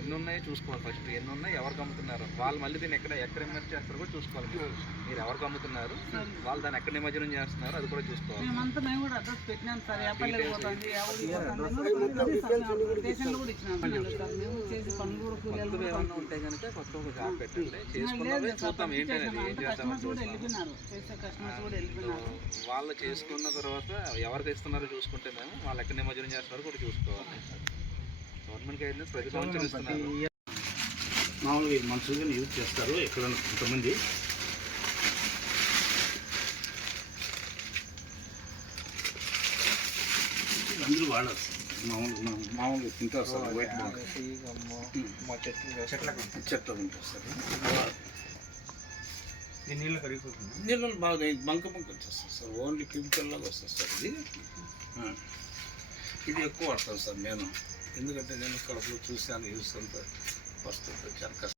ఎన్ని ఉన్నాయో చూసుకోవాలి ఫస్ట్ ఎన్ని ఉన్నాయి ఎవరికి అమ్ముతున్నారు? వాళ్ళు మళ్ళీ దీన్ని ఎక్కడ ఎక్కడ ఇన్వెస్ట్ చేస్తారో కూడా చూసుకోవాలి. మీరు. ఎవరికి అమ్ముతున్నారు? వాళ్ళు దాన్ని ఎక్కడ నిమజ్జనం చేస్తున్నారు? అది కూడా చూసుకోవాలి. ఏమన్నా ఉంటే కనుక కొత్త ఒక జాబ్ పెట్టండి. చేసుకున్నవే చూద్దాం ఏంటనేది ఏం వాళ్ళు చేసుకున్న తర్వాత ఎవరికి ఇస్తున్నారో చూసుకుంటే మేము వాళ్ళు ఎక్కడ నిమజ్జనం చేస్తున్నారో కూడా చూసుకోవాలి. మామూలుగా మనుషులుగా యూజ్ చేస్తారు ఎక్కడన్నా కొంతమంది. అందరూ వాడరు మామూలు మా- మామూలుగా తింటారు సార్ వైట్ బాగా చెట్ల ఉంటారు సార్. నీళ్ళు కరిగిపోతుంది నీళ్ళు బాగా బంక బంక వచ్చేస్తుంది సార్. ఓన్లీ కెమికల్ లాగా వస్తుంది సార్ ఇది. ఇది ఎక్కువ వాడతాను సార్ నేను ఎందుకంటే నేను కడపలో చూశాను యూస్ అంతా వస్తుంది చాలా